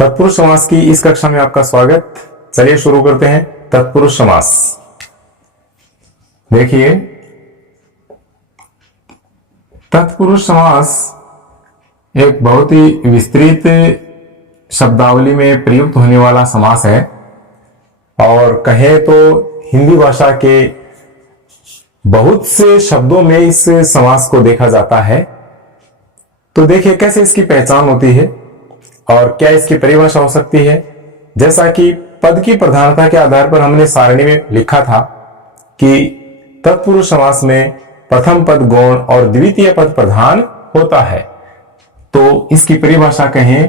तत्पुरुष समास की इस कक्षा में आपका स्वागत। चलिए शुरू करते हैं तत्पुरुष समास। देखिए, तत्पुरुष समास एक बहुत ही विस्तृत शब्दावली में प्रयुक्त होने वाला समास है और कहें तो हिंदी भाषा के बहुत से शब्दों में इस समास को देखा जाता है। तो देखिए कैसे इसकी पहचान होती है और क्या इसकी परिभाषा हो सकती है। जैसा कि पद की प्रधानता के आधार पर हमने सारणी में लिखा था कि तत्पुरुष समास में प्रथम पद गौण और द्वितीय पद प्रधान होता है। तो इसकी परिभाषा कहें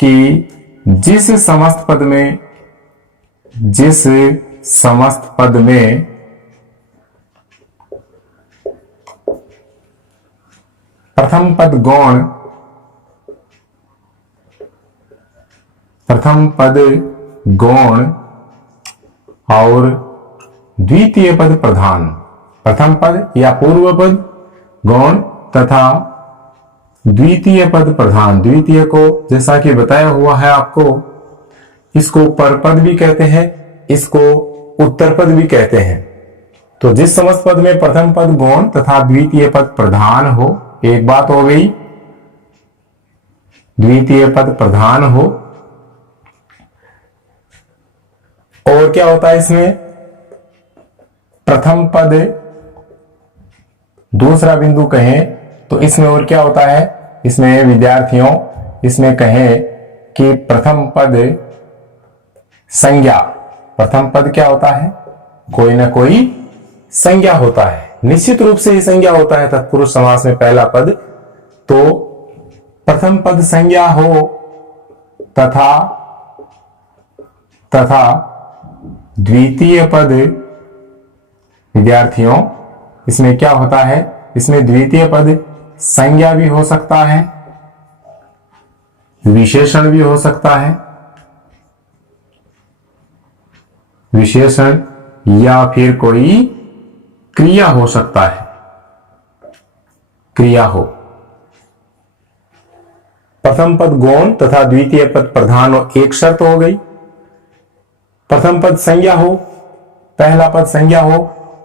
कि जिस समस्त पद में प्रथम पद गौण और द्वितीय पद प्रधान, प्रथम पद या पूर्व पद गौण तथा द्वितीय पद प्रधान। द्वितीय को जैसा कि बताया हुआ है आपको, इसको परपद भी कहते हैं, इसको उत्तर पद भी कहते हैं। तो जिस समस्त पद में प्रथम पद गौण तथा द्वितीय पद प्रधान हो, एक बात हो गई, द्वितीय पद प्रधान हो। और क्या होता है इसमें, प्रथम पद दूसरा बिंदु कहें तो इसमें और क्या होता है, इसमें विद्यार्थियों इसमें कहें कि प्रथम पद संज्ञा। प्रथम पद क्या होता है, कोई ना कोई संज्ञा होता है, निश्चित रूप से ही संज्ञा होता है तत्पुरुष समास में पहला पद। तो प्रथम पद संज्ञा हो तथा द्वितीय पद, विद्यार्थियों इसमें क्या होता है, इसमें द्वितीय पद संज्ञा भी हो सकता है, विशेषण भी हो सकता है, विशेषण या फिर कोई क्रिया हो सकता है, क्रिया हो। प्रथम पद गौण तथा द्वितीय पद प्रधान हो, एक शर्त हो गई। प्रथम पद संज्ञा हो, पहला पद संज्ञा हो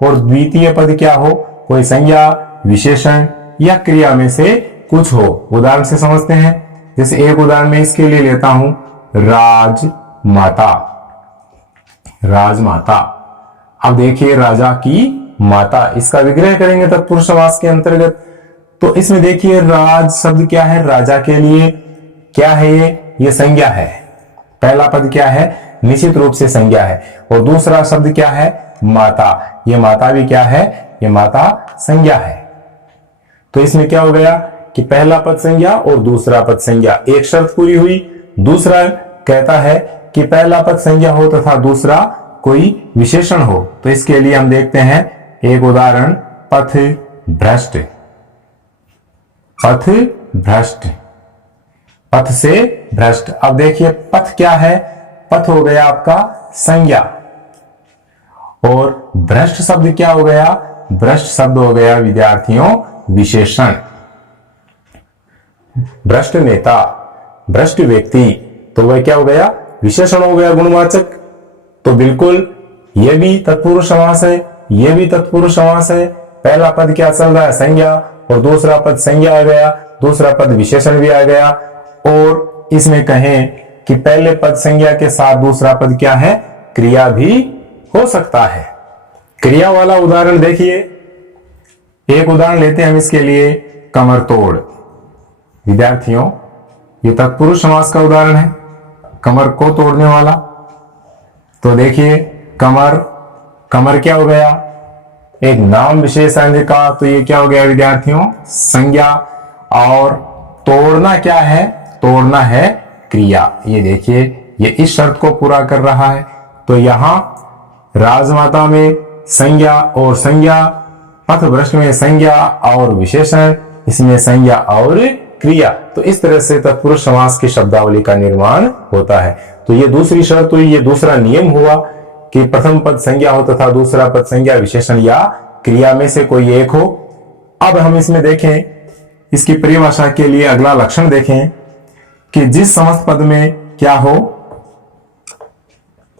और द्वितीय पद क्या हो, कोई संज्ञा, विशेषण या क्रिया में से कुछ हो। उदाहरण से समझते हैं। जैसे एक उदाहरण में इसके लिए लेता हूं, राजमाता। राजमाता, अब देखिए राजा की माता, इसका विग्रह करेंगे तत्पुरुष समास के अंतर्गत। तो इसमें देखिए राज शब्द क्या है, राजा के लिए क्या है, ये संज्ञा है। पहला पद क्या है, निश्चित रूप से संज्ञा है। और दूसरा शब्द क्या है, माता, ये माता भी क्या है, ये माता संज्ञा है। तो इसमें क्या हो गया कि पहला पद संज्ञा और दूसरा पद संज्ञा, एक शर्त पूरी हुई। दूसरा कहता है कि पहला पद संज्ञा हो तथा दूसरा कोई विशेषण हो। तो इसके लिए हम देखते हैं एक उदाहरण, पथ भ्रष्ट। पथ भ्रष्ट, पथ से भ्रष्ट। अब देखिए पथ क्या है, पथ हो गया आपका संज्ञा और भ्रष्ट शब्द क्या हो गया, भ्रष्ट शब्द हो गया विद्यार्थियों विशेषण। भ्रष्ट नेता, भ्रष्ट व्यक्ति, तो वह क्या हो गया, विशेषण हो गया, गुणवाचक। तो बिल्कुल यह भी तत्पुरुष समास है, यह भी तत्पुरुष समास है। पहला पद क्या चल रहा है, संज्ञा, और दूसरा पद संज्ञा आ गया, दूसरा पद विशेषण भी आ गया। और इसमें कहें कि पहले पद संज्ञा के साथ दूसरा पद क्या है, क्रिया भी हो सकता है। क्रिया वाला उदाहरण देखिए, एक उदाहरण लेते हैं हम इसके लिए, कमर तोड़। विद्यार्थियों ये तत्पुरुष समास का उदाहरण है, कमर को तोड़ने वाला। तो देखिए कमर, कमर क्या हो गया, एक नाम विशेष अंग का, तो ये क्या हो गया विद्यार्थियों, संज्ञा। और तोड़ना क्या है, तोड़ना है क्रिया। ये देखिए ये इस शर्त को पूरा कर रहा है। तो यहां राजमाता में संज्ञा और संज्ञा, पथ भ्रष्ट में संज्ञा और विशेषण, इसमें संज्ञा और क्रिया। तो इस तरह से तत्पुरुष समास की शब्दावली का निर्माण होता है। तो ये दूसरी शर्त हुई, ये दूसरा नियम हुआ कि प्रथम पद संज्ञा हो तथा दूसरा पद संज्ञा, विशेषण या क्रिया में से कोई एक हो। अब हम इसमें देखें, इसकी परिभाषा के लिए अगला लक्षण देखें कि जिस समस्त पद में क्या हो,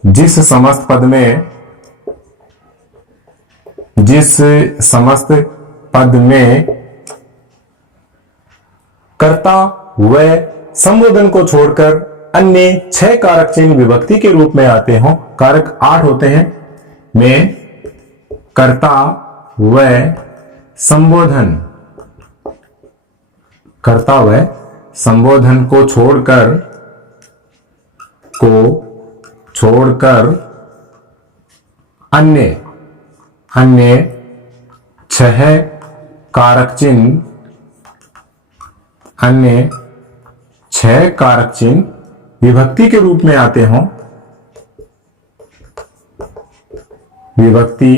जिस समस्त पद में कर्ता व संबोधन को छोड़कर अन्य 6 कारक चिन्ह विभक्ति के रूप में आते हो। कारक 8 होते हैं, में कर्ता व संबोधन को छोड़कर अन्य 6 कारक चिन्ह विभक्ति के रूप में आते हो। विभक्ति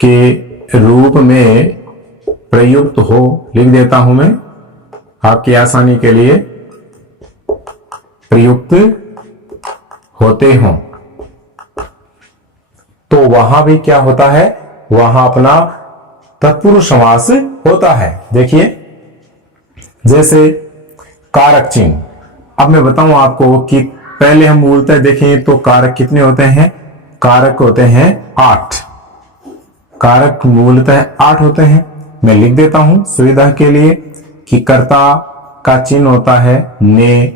के रूप में प्रयुक्त हो, लिख देता हूं मैं आपकी आसानी के लिए, प्रयुक्त होते हो। तो वहां भी क्या होता है, वहां अपना तत्पुरुष समास होता है। देखिए जैसे कारक चिन्ह, अब मैं बताऊं आपको कि पहले हम मूलतः देखें तो कारक कितने होते हैं। कारक होते हैं 8, कारक मूलतः 8 होते हैं। मैं लिख देता हूं सुविधा के लिए कि कर्ता का चिन्ह होता है ने,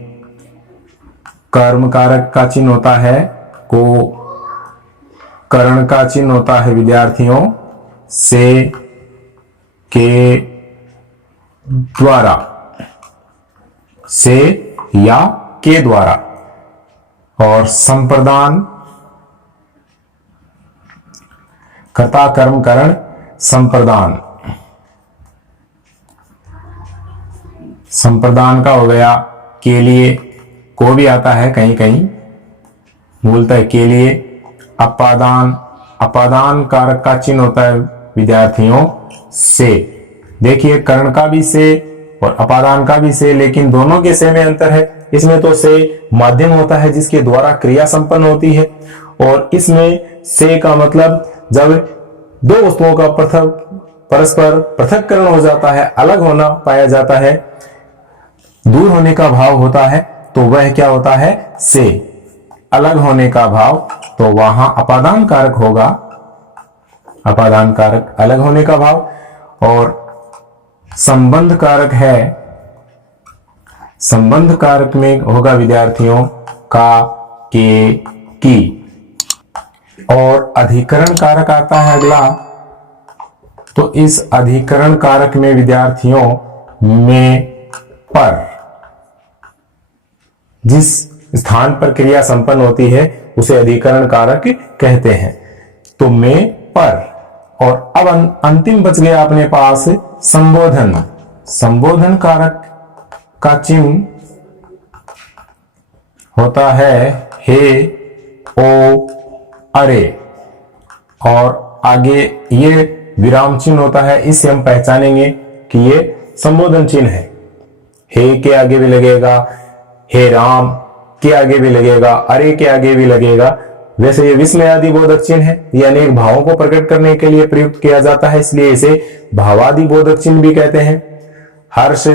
कर्म कारक का चिन्ह होता है को, करण का चिन्ह होता है विद्यार्थियों से, के द्वारा, से या के द्वारा, और संप्रदान कर्ता कर्म करण संप्रदान, संप्रदान का हो गया के लिए, को भी आता है कहीं कहीं, मूलतः के लिए। अपादान कारक का चिन्ह होता है विद्यार्थियों से। देखिए कर्ण का भी से और अपादान का भी से, लेकिन दोनों के से में अंतर है। इसमें तो से माध्यम होता है जिसके द्वारा क्रिया संपन्न होती है, और इसमें से का मतलब जब दो वस्तुओं का परस्पर पृथक्करण हो जाता है, अलग होना पाया जाता है, दूर होने का भाव होता है, तो वह क्या होता है, से। अलग होने का भाव, तो वहां अपादान कारक होगा, अपादान कारक अलग होने का भाव। और संबंध कारक है, संबंध कारक में होगा विद्यार्थियों का, के, की। और अधिकरण कारक आता है अगला, तो इस अधिकरण कारक में विद्यार्थियों में पर, जिस स्थान पर क्रिया संपन्न होती है उसे अधिकरण कारक कहते हैं। तो में पर, और अब अंतिम बच गया अपने पास संबोधन। संबोधन कारक का चिन्ह होता है हे, ओ, अरे, और आगे ये विराम चिन्ह होता है। इससे हम पहचानेंगे कि ये संबोधन चिन्ह है। हे के आगे भी लगेगा, हे राम के आगे भी लगेगा, अरे के आगे भी लगेगा। वैसे ये विस्मयादि बोधक चिन्ह है, ये अनेक भावों को प्रकट करने के लिए प्रयुक्त किया जाता है, इसलिए इसे भावादि बोधक चिन्ह भी कहते हैं। हर्ष,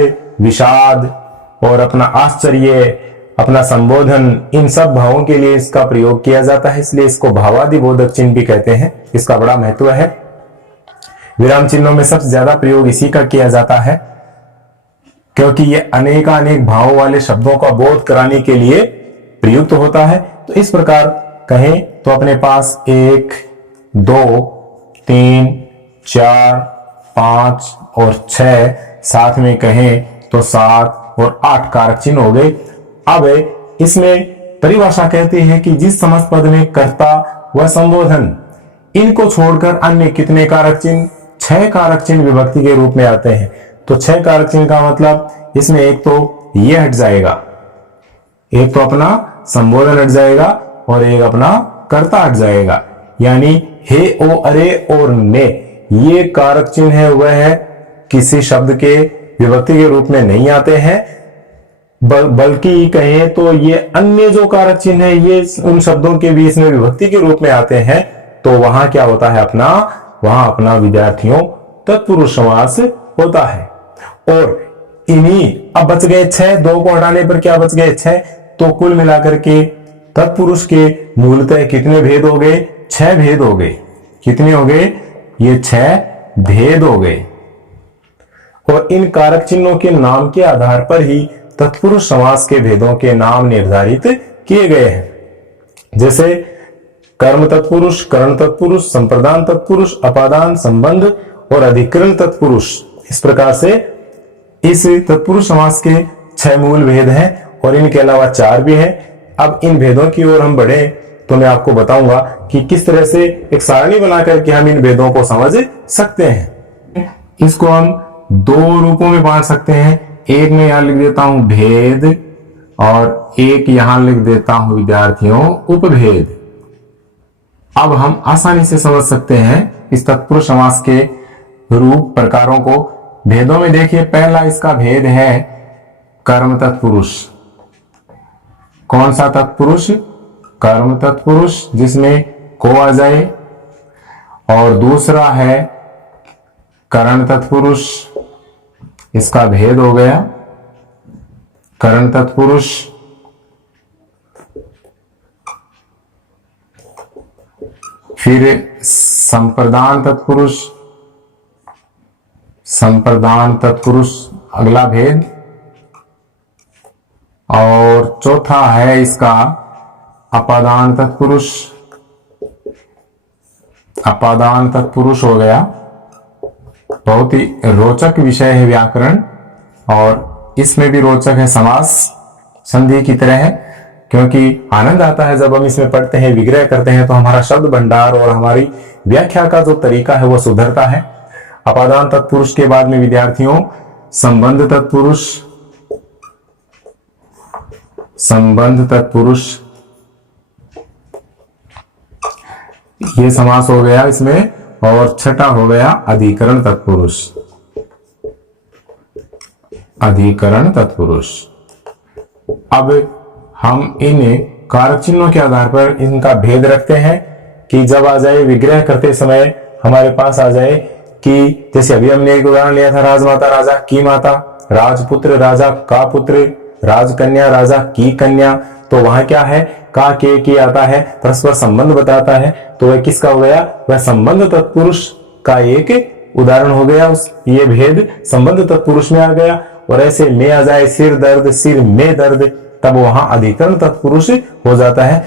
विषाद और अपना आश्चर्य, अपना संबोधन, इन सब भावों के लिए इसका प्रयोग किया जाता है, इसलिए इसको भावादि बोधक चिन्ह भी कहते हैं। इसका बड़ा महत्व है। विराम चिन्हों में सबसे ज्यादा प्रयोग इसी का किया जाता है, क्योंकि ये अनेकानेक भावों वाले शब्दों का बोध कराने के लिए प्रयुक्त होता है। तो इस प्रकार कहें तो अपने पास 1, 2, 3, 4, 5 और 6, साथ में कहें तो 7 और 8 कारक चिन्ह हो गए। अब इसमें परिभाषा कहती है कि जिस समस्त पद में कर्ता व संबोधन, इनको छोड़कर अन्य कितने कारक चिन्ह, 6 कारक चिन्ह विभक्ति के रूप में आते हैं। तो 6 कारक चिन्ह का मतलब इसमें एक तो ये हट जाएगा, एक तो अपना संबोधन हट जाएगा और एक अपना कर्ता हट जाएगा। यानी हे, ओ, अरे और ने, ये कारक चिन्ह है वह है किसी शब्द के विभक्ति के रूप में नहीं आते हैं, बल्कि कहें तो ये अन्य जो कारक चिन्ह है ये उन शब्दों के भी इसमें विभक्ति के रूप में आते हैं। तो वहां क्या होता है अपना, वहां अपना विद्यार्थियों तत्पुरुष समास होता है। और इन्हीं अब बच गए 6, 2 को हटाने पर क्या बच गए 6, तो कुल मिलाकर के तत्पुरुष के मूलतः कितने भेद हो गए? 6 भेद हो गए। कितने हो गए? ये 6 भेद हो गए। और इन कारक चिन्हों के नाम के आधार पर ही तत्पुरुष समास के भेदों के नाम निर्धारित किए गए हैं। जैसे कर्म तत्पुरुष, करण तत्पुरुष, संप्रदान तत्पुरुष, अपादान, संबंध और अधिकरण तत्पुरुष। इस प्रकार से इस तत्पुरुष समास के 6 मूल भेद हैं और इनके अलावा 4 भी हैं। अब इन भेदों की ओर हम बढ़े तो मैं आपको बताऊंगा कि किस तरह से एक सारणी बनाकर के हम इन भेदों को समझ सकते हैं। इसको हम 2 रूपों में बांट सकते हैं। एक में यहां लिख देता हूं भेद और एक यहां लिख देता हूं विद्यार्थियों उपभेद। अब हम आसानी से समझ सकते हैं इस तत्पुरुष समास के रूप प्रकारों को। भेदों में देखिए, पहला इसका भेद है कर्म तत्पुरुष। कौन सा तत्पुरुष? कर्म तत्पुरुष, जिसमें को आ जाए। और दूसरा है करण तत्पुरुष। इसका भेद हो गया करण तत्पुरुष। फिर संप्रदान तत्पुरुष। संप्रदान तत्पुरुष अगला भेद। और चौथा है इसका अपादान तत्पुरुष। अपादान तत्पुरुष हो गया। बहुत ही रोचक विषय है व्याकरण, और इसमें भी रोचक है समास संधि की तरह है, क्योंकि आनंद आता है जब हम इसमें पढ़ते हैं, विग्रह करते हैं, तो हमारा शब्द भंडार और हमारी व्याख्या का जो तरीका है वो सुधरता है। अपादान तत्पुरुष के बाद में विद्यार्थियों संबंध तत्पुरुष। संबंध तत्पुरुष ये समास हो गया इसमें। और छठा हो गया अधिकरण तत्पुरुष। अधिकरण तत्पुरुष। अब हम इन कारक चिन्हों के आधार पर इनका भेद रखते हैं कि जब आ जाए विग्रह करते समय हमारे पास आ जाए कि जैसे अभी हमने एक उदाहरण लिया था, राजमाता राजा की माता, राजपुत्र राजा का पुत्र, राजकन्या राजा की कन्या। तो वहां क्या है? का के की आता है, परस्पर संबंध बताता है। तो वह किसका हो गया? वह संबंध तत्पुरुष का एक उदाहरण हो गया। ये भेद संबंध तत्पुरुष में आ गया। और ऐसे में आ जाए सिर दर्द, सिर में दर्द, तब वहां अधिकरण तत्पुरुष हो जाता है।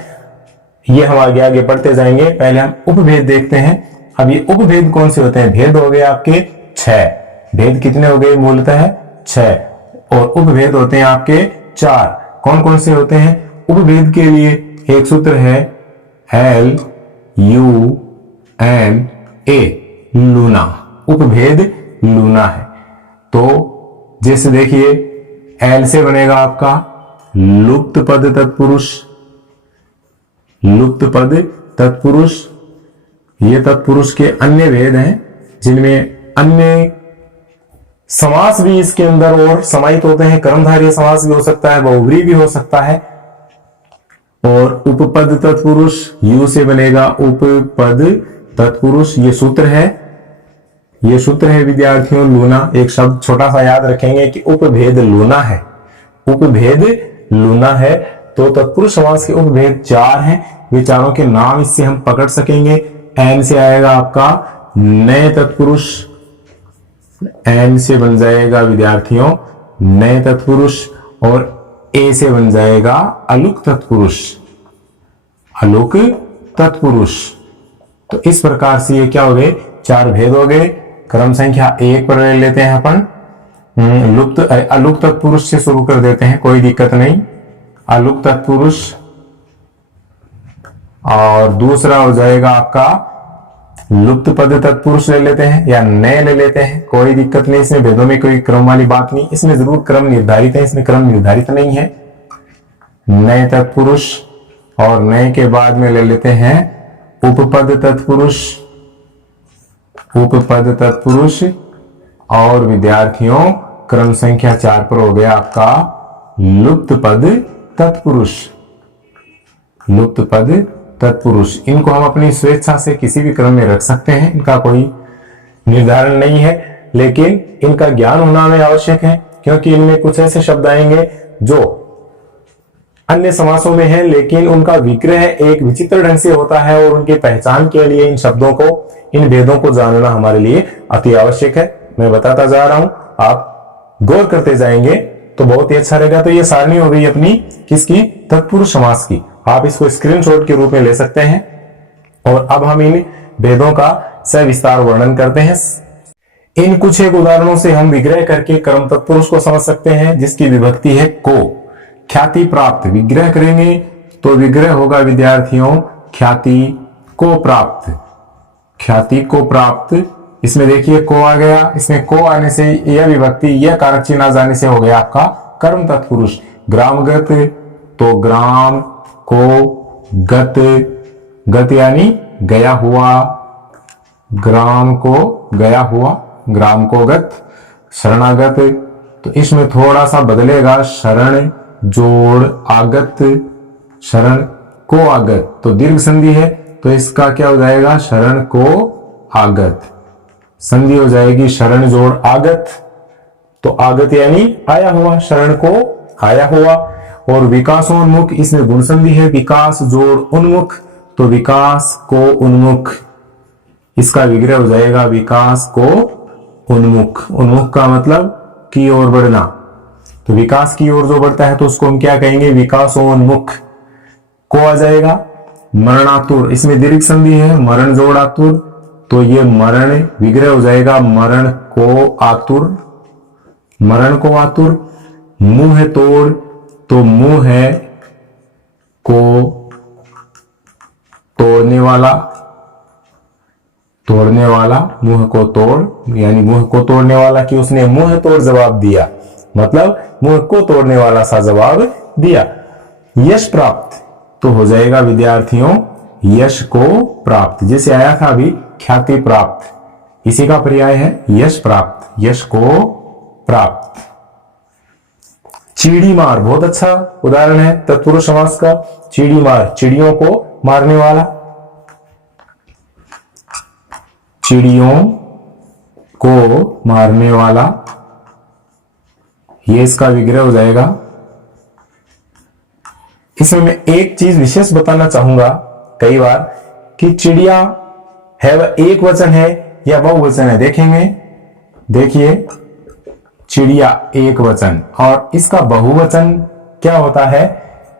ये हम आगे आगे पढ़ते जाएंगे। पहले हम उपभेद देखते हैं। अब ये उपभेद कौन से होते हैं? भेद हो गए आपके 6। भेद कितने हो गए? मूलतः 6। और उपभेद होते हैं आपके 4। कौन कौन से होते हैं? उपभेद के लिए एक सूत्र है LUNA, लूना। उपभेद लूना है। तो जैसे देखिए, एल से बनेगा आपका लुप्त पद तत्पुरुष। लुप्त पद तत्पुरुष ये तत्पुरुष के अन्य भेद हैं, जिनमें अन्य समास भी इसके अंदर और समाहित होते हैं। कर्मधारय समास भी हो सकता है, बहुव्रीहि भी हो सकता है। और उपपद तत्पुरुष यू से बनेगा उपपद तत्पुरुष। ये सूत्र है, ये सूत्र है विद्यार्थियों लूना। एक शब्द छोटा सा याद रखेंगे कि उपभेद लूना है। उपभेद लूना है। तो तत्पुरुष समास के उपभेद 4 हैं। वे चारों के नाम इससे हम पकड़ सकेंगे। एन से आएगा आपका नए तत्पुरुष। एन से बन जाएगा विद्यार्थियों नए तत्पुरुष। और ए से बन जाएगा अलुक तत्पुरुष। अलुक तत्पुरुष। तो इस प्रकार से ये क्या हो गए? 4 भेद हो गए। क्रम संख्या 1 पर ले लेते हैं अपन। अलुक तत्पुरुष से शुरू कर देते हैं, कोई दिक्कत नहीं। अलुक तत्पुरुष। और दूसरा हो जाएगा आपका लुप्त पद तत्पुरुष ले लेते हैं, या नए ले लेते हैं, कोई दिक्कत नहीं। इसमें भेदों में कोई क्रम वाली बात नहीं। इसमें जरूर क्रम निर्धारित है, इसमें क्रम निर्धारित नहीं है। नए तत्पुरुष। और नए के बाद में ले लेते हैं उपपद तत्पुरुष। उपपद तत्पुरुष। और विद्यार्थियों क्रम संख्या 4 पर हो गया आपका लुप्त पद तत्पुरुष। लुप्त पद तत्पुरुष। इनको हम अपनी स्वेच्छा से किसी भी क्रम में रख सकते हैं, इनका कोई निर्धारण नहीं है, लेकिन इनका ज्ञान होना हमें आवश्यक है, क्योंकि इनमें कुछ ऐसे शब्द आएंगे जो अन्य समासों में है, लेकिन उनका विग्रह एक विचित्र ढंग से होता है और उनकी पहचान के लिए इन शब्दों को, इन भेदों को जानना हमारे लिए अति आवश्यक है। मैं बताता जा रहा हूं, आप गौर करते जाएंगे तो बहुत ही अच्छा रहेगा। तो ये सारणी हो गई अपनी किसकी, तत्पुरुष समास की। आप इसको स्क्रीनशॉट के रूप में ले सकते हैं। और अब हम इन भेदों का सविस्तार वर्णन करते हैं। इन कुछ एक उदाहरणों से हम विग्रह करके कर्म तत्पुरुष को समझ सकते हैं, जिसकी विभक्ति है को। ख्याति प्राप्त, विग्रह करेंगे तो विग्रह होगा विद्यार्थियों ख्याति को प्राप्त, ख्याति को प्राप्त। इसमें देखिए को आ गया, इसमें को आने से यह विभक्ति, यह कारक चिन्ह आ जाने से हो गया आपका कर्म तत्पुरुष। ग्रामगत, तो ग्राम को गत, गत यानी गया हुआ, ग्राम को गया हुआ, ग्राम को गत। शरणागत, तो इसमें थोड़ा सा बदलेगा, शरण जोड़ आगत, शरण को आगत, तो दीर्घ संधि है तो इसका क्या हो जाएगा, शरण को आगत, संधि हो जाएगी शरण जोड़ आगत। तो आगत यानी आया हुआ, शरण को आया हुआ। और विकासोन्मुख, इसमें गुण संधि है, विकास जोड़ उन्मुख, तो विकास को उन्मुख, इसका विग्रह हो जाएगा विकास को उन्मुख। उन्मुख का मतलब की ओर बढ़ना, तो विकास की ओर जो बढ़ता है तो उसको हम क्या कहेंगे, विकासोन्मुख। को आ जाएगा मरणातुर, इसमें दीर्घ संधि है, मरण जोड़ आतुर, तो ये मरण विग्रह हो जाएगा मरण को आतुर, मरण को आतुर। मुंह तोड़, तो मुंह है को तोड़ने वाला, तोड़ने वाला, मुंह को तोड़ यानी मुंह को तोड़ने वाला कि उसने मुंह तोड़ जवाब दिया, मतलब मुंह को तोड़ने वाला सा जवाब दिया। यश प्राप्त, तो हो जाएगा विद्यार्थियों यश को प्राप्त, जैसे आया था अभी ख्याति प्राप्त, इसी का पर्याय है यश प्राप्त, यश को प्राप्त। चिड़ी मार, बहुत अच्छा उदाहरण है तत्पुरुष समास का। चिड़ी मार, चिड़ियों को मारने वाला, चिड़ियों को मारने वाला, ये इसका विग्रह हो जाएगा। इसमें मैं एक चीज विशेष बताना चाहूंगा कई बार कि चिड़िया है वह एक वचन है या बहुवचन है, देखेंगे। देखिए चिड़िया एक वचन और इसका बहुवचन क्या होता है,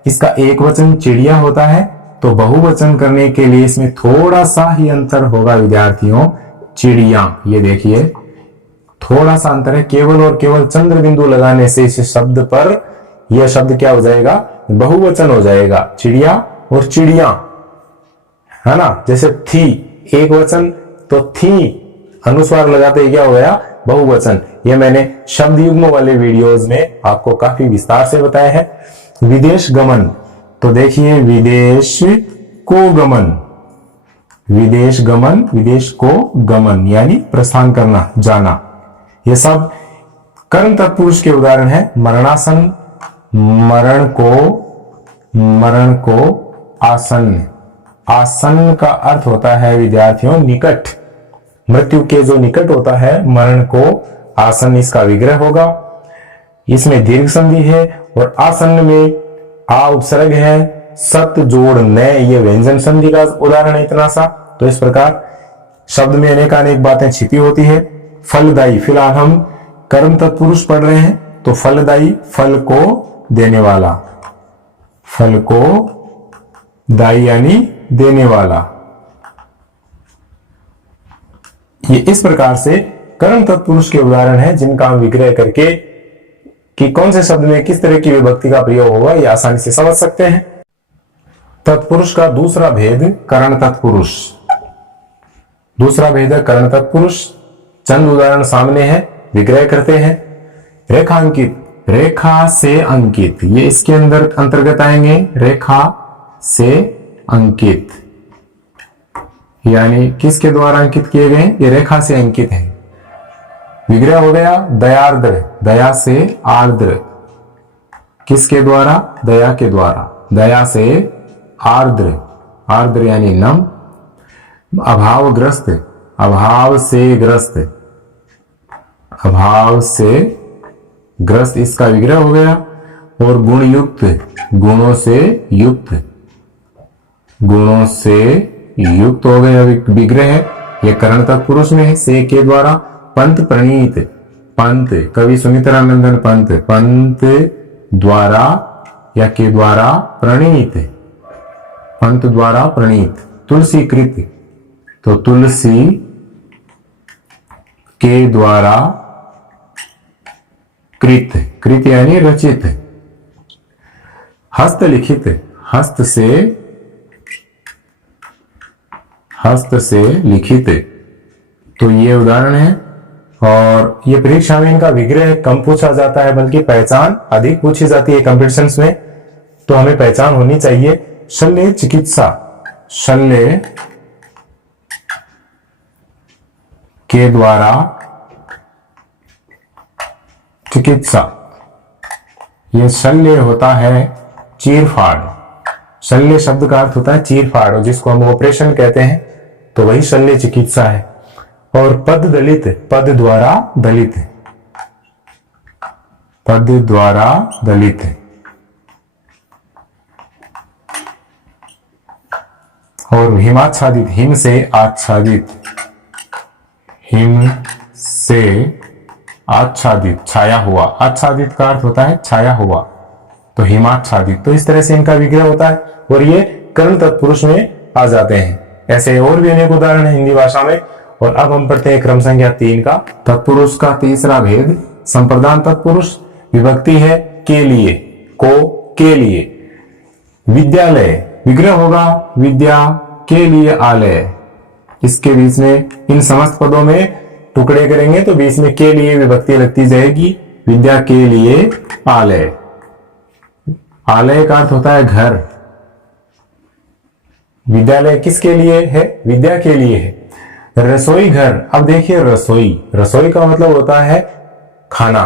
इसका एक वचन चिड़िया होता है, तो बहुवचन करने के लिए इसमें थोड़ा सा ही अंतर होगा विद्यार्थियों। चिड़िया, ये देखिए थोड़ा सा अंतर है, केवल और केवल चंद्र बिंदु लगाने से इस शब्द पर यह शब्द क्या हो जाएगा, बहुवचन हो जाएगा। चिड़िया और चिड़िया, है ना। जैसे थी एक वचन, तो थी अनुस्वार लगाते ही क्या हो गया, बहुवचन। ये मैंने शब्द युग्म वाले वीडियोस में आपको काफी विस्तार से बताया है। विदेश गमन, तो देखिए विदेश को गमन, विदेश गमन, विदेश को गमन यानी प्रस्थान करना, जाना। ये सब कर्म तत्पुरुष के उदाहरण है। मरणासन, मरण को आसन्न, आसन्न का अर्थ होता है विद्यार्थियों निकट, मृत्यु के जो निकट होता है, मरण को आसन्न इसका विग्रह होगा। इसमें दीर्घ संधि है और आसन्न में आ उपसर्ग है, सत जोड़ न, ये व्यंजन संधि का उदाहरण है इतना सा। तो इस प्रकार शब्द में अनेकानेक बातें छिपी होती है। फलदायी, फिलहाल हम कर्म तत्पुरुष पढ़ रहे हैं, तो फलदायी फल को देने वाला, फल को दायी यानी देने वाला। ये इस प्रकार से कर्म तत्पुरुष के उदाहरण है जिनका हम विग्रह करके कि कौन से शब्द में किस तरह की विभक्ति का प्रयोग होगा ये आसानी से समझ सकते हैं। तत्पुरुष का दूसरा भेद करण तत्पुरुष, दूसरा भेद है करण तत्पुरुष। चंद उदाहरण सामने है, विग्रह करते हैं। रेखांकित, रेखा से अंकित, ये इसके अंदर अंतर्गत आएंगे। रेखा से अंकित यानी किसके द्वारा अंकित किए गए, ये रेखा से अंकित है। विग्रह हो गया दयार्द्र, दया से आर्द्र, किसके द्वारा, दया के द्वारा, दया से आर्द्र, आर्द्र यानी नम। अभावग्रस्त, अभाव से ग्रस्त, अभाव से ग्रस्त इसका विग्रह हो गया। और गुण युक्त, गुणों से युक्त, गुणों से युक्त हो गया विग्रह है। यह करण तत्पुरुष में है। से के द्वारा पंत प्रणीत, पंत कवि सुमित्रानंदन पंत, पंत द्वारा या के द्वारा प्रणीत, पंत द्वारा प्रणीत। तुलसी कृत, तो तुलसी के द्वारा कृत, कृत यानी रचित। हस्तलिखित, हस्त से लिखित, तो ये उदाहरण है। और ये परीक्षा में इनका विग्रह कम पूछा जाता है, बल्कि पहचान अधिक पूछी जाती है कॉम्पिटिशन्स में, तो हमें पहचान होनी चाहिए। शल्य चिकित्सा, शल्य के द्वारा चिकित्सा, यह शल्य होता है चीरफाड़। शल्य शब्द का अर्थ होता है चीरफाड़, जिसको हम ऑपरेशन कहते हैं, तो वही शल्य चिकित्सा है। और पद दलित, पद द्वारा दलित, पद द्वारा दलित। और हिमाच्छादित, हिम से आच्छादित, हिम से आच्छादित, छाया हुआ। आच्छादित का अर्थ होता है छाया हुआ, तो हिमाच्छादित। तो इस तरह से इनका विग्रह होता है और ये कर्ण तत्पुरुष में आ जाते हैं। ऐसे और भी अनेक उदाहरण है हिंदी भाषा में। और अब हम पढ़ते हैं क्रम संख्या 3 का। तत्पुरुष का तीसरा भेद संप्रदान तत्पुरुष। विभक्ति है के लिए, को के लिए। विद्यालय, विग्रह होगा विद्या के लिए आलय। इसके बीच में इन समस्त पदों में टुकड़े करेंगे तो बीच में के लिए विभक्ति लगती जाएगी। विद्या के लिए आलय। आलय का अर्थ होता है घर। विद्यालय किसके लिए है? विद्या के लिए है। रसोई घर, अब देखिए रसोई, रसोई का मतलब होता है खाना,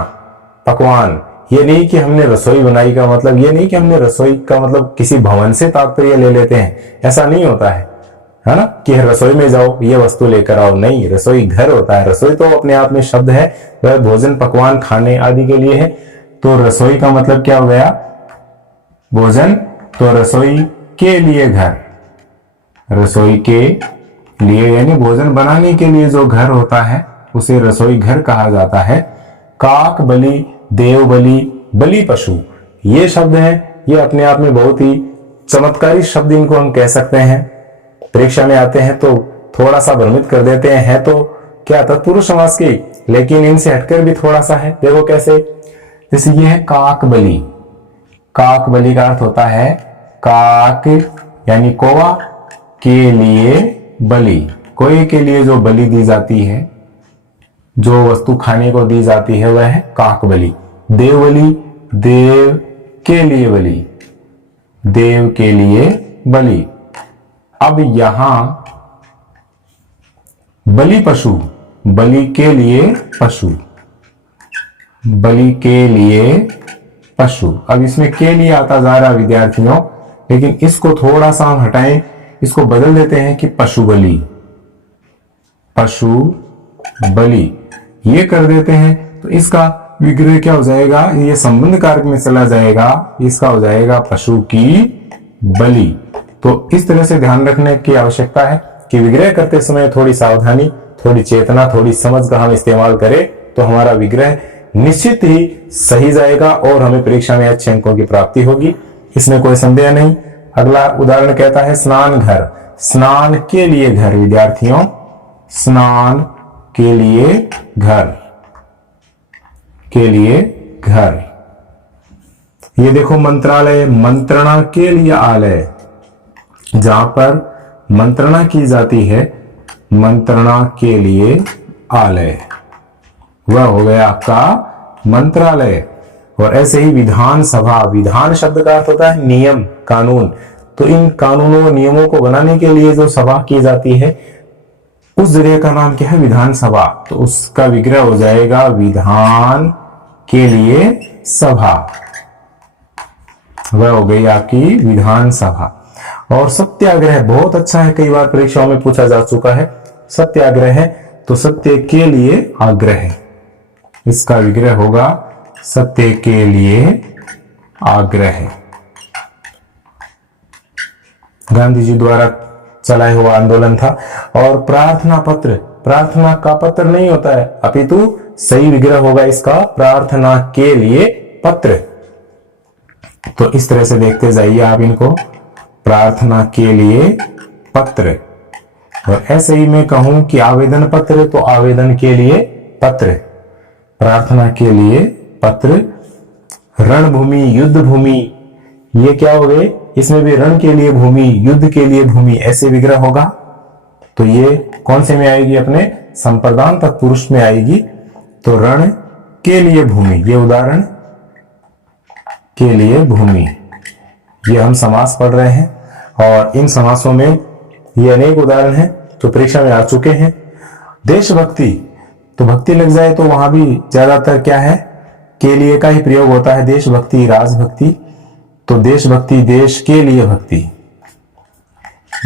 पकवान। ये नहीं कि हमने रसोई बनाई का मतलब, ये नहीं कि हमने रसोई का मतलब किसी भवन से तात्पर्य ले लेते हैं, ऐसा नहीं होता है ना, कि रसोई में जाओ ये वस्तु लेकर आओ। नहीं, रसोई घर होता है। रसोई तो अपने आप में शब्द है, वह भोजन पकवान खाने आदि के लिए है। तो रसोई का मतलब क्या हो गया? भोजन। तो रसोई के लिए घर, रसोई के लिए यानी भोजन बनाने के लिए जो घर होता है उसे रसोई घर कहा जाता है। काक बलि, देव बलि, बलि पशु, ये शब्द हैं। ये अपने आप में बहुत ही चमत्कारी शब्द इनको हम कह सकते हैं। परीक्षा में आते हैं तो थोड़ा सा भ्रमित कर देते हैं। है तो क्या तत्पुरुष समास की, लेकिन इनसे हटकर भी थोड़ा सा है। देखो कैसे, जैसे ये है काक बलि। काक बलि का अर्थ होता है काक यानी कौवा के लिए बलि, कोई के लिए जो बलि दी जाती है, जो वस्तु खाने को दी जाती है, वह है काक बलि। देव बलि, देव के लिए बलि, देव के लिए बलि। अब यहां बलि पशु, बलि के लिए पशु, बलि के लिए पशु। अब इसमें के लिए आता जा रहा विद्यार्थियों, लेकिन इसको थोड़ा सा हम हटाएं, इसको बदल देते हैं कि पशु बलि, पशु बलि ये कर देते हैं। तो इसका विग्रह क्या हो जाएगा? ये संबंध कारक में चला जाएगा, इसका हो जाएगा पशु की बलि। तो इस तरह से ध्यान रखने की आवश्यकता है कि विग्रह करते समय थोड़ी सावधानी, थोड़ी चेतना, थोड़ी समझ का हम इस्तेमाल करें तो हमारा विग्रह निश्चित ही सही जाएगा और हमें परीक्षा में अच्छे अंकों की प्राप्ति होगी, इसमें कोई संदेह नहीं। अगला उदाहरण कहता है स्नान घर। स्नान के लिए घर, विद्यार्थियों स्नान के लिए घर, के लिए घर। ये देखो मंत्रालय, मंत्रणा के लिए आलय, जहां पर मंत्रणा की जाती है, मंत्रणा के लिए आलय, वह हो गया आपका मंत्रालय। और ऐसे ही विधान सभा, विधान शब्द का अर्थ होता है नियम, कानून। तो इन कानूनों नियमों को बनाने के लिए जो सभा की जाती है उस जगह का नाम क्या है? विधान सभा। तो उसका विग्रह हो जाएगा विधान के लिए सभा, वह हो गई आपकी विधान सभा। और सत्याग्रह बहुत अच्छा है, कई बार परीक्षाओं में पूछा जा चुका है। सत्याग्रह है तो सत्य के लिए आग्रह, इसका विग्रह होगा सत्य के लिए आग्रह। गांधी जी द्वारा चलाया हुआ आंदोलन था। और प्रार्थना पत्र, प्रार्थना का पत्र नहीं होता है, अपितु सही विग्रह होगा इसका प्रार्थना के लिए पत्र। तो इस तरह से देखते जाइए आप इनको, प्रार्थना के लिए पत्र। और ऐसे ही मैं कहूं कि आवेदन पत्र, तो आवेदन के लिए पत्र, प्रार्थना के लिए पत्र। रणभूमि, युद्ध भूमि, ये क्या हो गए, इसमें भी रण के लिए भूमि, युद्ध के लिए भूमि, ऐसे विग्रह होगा। तो ये कौन से में आएगी, अपने संप्रदान तत्पुरुष में आएगी। तो रण के लिए भूमि, ये उदाहरण के लिए भूमि, ये हम समास पढ़ रहे हैं। और इन समासों में ये अनेक उदाहरण हैं जो परीक्षा में आ चुके हैं। देशभक्ति, तो भक्ति लग जाए तो वहां भी ज्यादातर क्या है, के लिए का ही प्रयोग होता है। देशभक्ति, राजभक्ति, तो देशभक्ति, देश के लिए भक्ति,